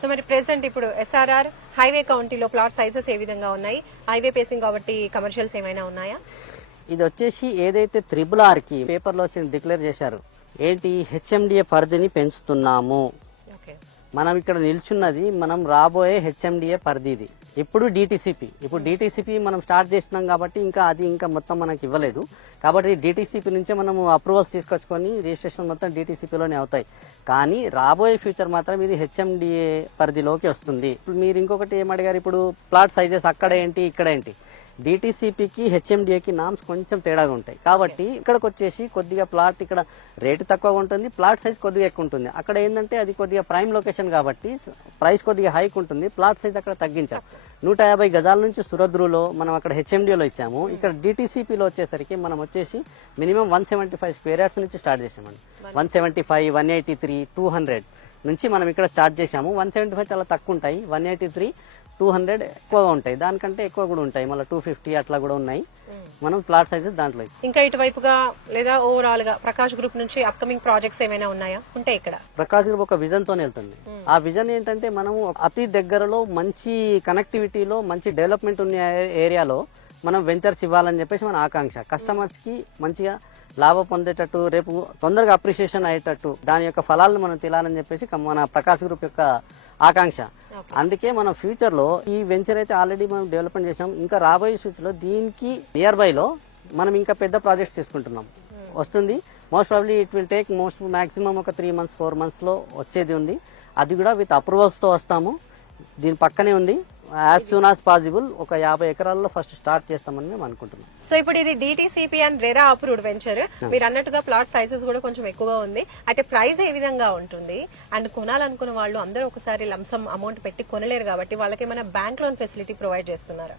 So మరి present ఇప్పుడు SRR highway కౌంటీలో plot sizes ఏ విధంగా ఉన్నాయి? హైవే పేసింగ్ కాబట్టి కమర్షియల్స్ ఏమైనా ఉన్నాయా? ఇది వచ్చేసి ఏదైతే RRR కి పేపర్లో వచ్చి డిక్లేర్ చేశారు, ఏంటి హెచ్ఎండిఏ పరిధిని పెంచుతున్నాము. ఓకే, మనం ఇక్కడ నిల్చున్నది మనం రాబోయే హెచ్ఎండిఏ పరిధి. ఇది ఇప్పుడు డిటిసిపి మనం స్టార్ట్ చేసినాం కాబట్టి ఇంకా మొత్తం మనకి ఇవ్వలేదు. కాబట్టి డిటిసిపి నుంచే మనం అప్రూవల్స్ తీసుకొచ్చుకొని రిజిస్ట్రేషన్ మొత్తం డిటిసిపిలోనే అవుతాయి. కానీ రాబోయే ఫ్యూచర్ మాత్రం ఇది హెచ్ఎండిఏ పరిధిలోకి వస్తుంది. ఇప్పుడు మీరు ఇంకొకటి ఏమడిగారు, ఇప్పుడు ప్లాట్ సైజెస్ అక్కడ ఏంటి ఇక్కడ ఏంటి, డిటిసిపికి హెచ్ఎండిఏకి నామ్స్ కొంచెం తేడాగా ఉంటాయి. కాబట్టి ఇక్కడికి వచ్చేసి కొద్దిగా ప్లాట్ ఇక్కడ రేటు తక్కువగా ఉంటుంది, ప్లాట్ సైజ్ కొద్దిగా ఎక్కువ ఉంటుంది. అక్కడ ఏంటంటే అది కొద్దిగా ప్రైమ్ లొకేషన్ కాబట్టి ప్రైస్ కొద్దిగా హైక్ ఉంటుంది, ప్లాట్ సైజ్ అక్కడ తగ్గించాం. 150 గజాల నుంచి సురద్రులో మనం అక్కడ హెచ్ఎండిఏలో ఇచ్చాము. ఇక్కడ డిటిసిపిలో వచ్చేసరికి మనం వచ్చేసి మినిమం 175 స్క్వేర్ యార్డ్స్ నుంచి స్టార్ట్ చేసామండి. 175, 183, 200 నుంచి మనం ఇక్కడ స్టార్ట్ చేసాము. 175 చాలా తక్కువ ఉంటాయి, 183, 200 ఎక్కువగా ఉంటాయి, దానికంటే ఎక్కువ కూడా ఉంటాయి, మళ్ళీ 250 అట్లా కూడా ఉన్నాయి. మనం ప్లాట్ సైజెస్ దాంట్లో ఇంకా ఇటువైపుగా లేదా ఓవరాల్ గా ప్రకాష్ గ్రూప్ నుంచి అప్కమింగ్ ప్రాజెక్ట్స్ ఏమైనా ఉన్నాయా? ఉంటే ఇక్కడ ప్రకాష్ గ్రూప్ ఒక విజన్ తోనే వెళ్తుంది. ఆ విజన్ ఏంటంటే మనం అతి దగ్గరలో మంచి కనెక్టివిటీలో మంచి డెవలప్మెంట్ ఉన్న ఏరియాలో మనం వెంచర్స్ ఇవ్వాలని చెప్పేసి మన ఆకాంక్ష. కస్టమర్స్ కి మంచిగా లాభం పొందేటట్టు, రేపు తొందరగా అప్రిషియేషన్ అయ్యేటట్టు దాని యొక్క ఫలాలను మనం తినాలని చెప్పేసి మన ప్రకాష్ గ్రూప్ యొక్క ఆకాంక్ష. అందుకే మనం ఫ్యూచర్ లో ఈ వెంచర్ అయితే ఆల్రెడీ మనం డెవలప్మెంట్ చేసాం. ఇంకా రాబోయే ఫ్యూచర్ లో దీనికి నియర్ బై లో మనం ఇంకా పెద్ద ప్రాజెక్ట్స్ తీసుకుంటున్నాం. వస్తుంది most probably it will take maximum ఒక 3 months 4 months లో వచ్చేది ఉంది. అది కూడా విత్ అప్రూవల్స్ తో వస్తాము. దీని పక్కనే ఉంది. యాజ్ సూన్ యాజ్ పాసిబుల్ ఒక 50 ఎకరాల్లో ఫస్ట్ స్టార్ట్ చేస్తామని మేము అనుకుంటున్నాం. సో ఇప్పుడు ఇది DTCP and RERA approved venture. మీరు అన్నట్టుగా ప్లాట్ సైజెస్ కూడా కొంచెం ఎక్కువగా ఉంది. అయితే ప్రైస్ ఏ విధంగా ఉంటుంది? అండ్ కొనాలనుకున్న వాళ్ళు అందరూ ఒకసారి లంసమ్ అమౌంట్ పెట్టి కొనలేరు కాబట్టి వాళ్ళకి ఏమైనా బ్యాంక్ లోన్ ఫెసిలిటీ ప్రొవైడ్ చేస్తున్నారా?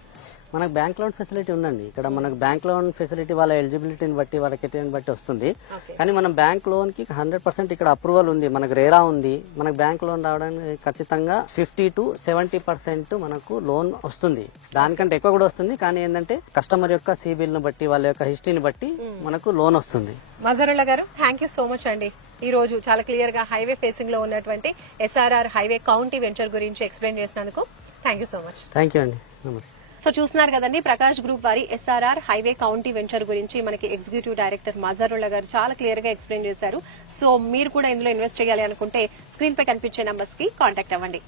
మనకు బ్యాంక్ లోన్ ఫెసిలిటీ ఉందండి. ఇక్కడ మనకు బ్యాంక్ లోన్ ఫెసిలిటీ వాళ్ళ ఎలిజిబిలిటీని బట్టి వాళ్ళ కెటగిరీని బట్టి వస్తుంది. కానీ మనం బ్యాంక్ లోన్ కి 100% ఇక్కడ అప్రూవల్ ఉంది, మనకు రేరా ఉంది. మనకు బ్యాంక్ లోన్ రావడానికి ఖచ్చితంగా 50 to 70% మనకు లోన్ వస్తుంది. దానికంటే ఎక్కువ కూడా వస్తుంది. కానీ ఏంటంటే కస్టమర్ యొక్క సిబిల్ ను బట్టి వాళ్ళ యొక్క హిస్టరీని బట్టి మనకు లోన్ వస్తుంది. మజరుల్లా గారు, థ్యాంక్ యూ సో మచ్ అండి. ఈ రోజు చాలా క్లియర్ గా హైవే ఫేసింగ్ లో ఉన్నటువంటి ఎస్ఆర్ఆర్ హైవే కౌంటీ వెంచర్ గురించి ఎక్స్ప్లెయిన్ చేసినందుకు thank you so much. Thank you అండి, నమస్తే. సో చూస్తున్నారు కదండి, ప్రకాష్ గ్రూప్ వారి ఎస్ఆర్ఆర్ హైవే కౌంటీ వెంచర్ గురించి మనకి ఎగ్జిక్యూటివ్ డైరెక్టర్ మజరుల్లా గారు చాలా క్లియర్ గా ఎక్స్ప్లెయిన్ చేశారు. సో మీరు కూడా ఇందులో ఇన్వెస్ట్ చేయాలి అనుకుంటే స్క్రీన్ పై కనిపించే నంబర్స్ కి కాంటాక్ట్ అవ్వండి.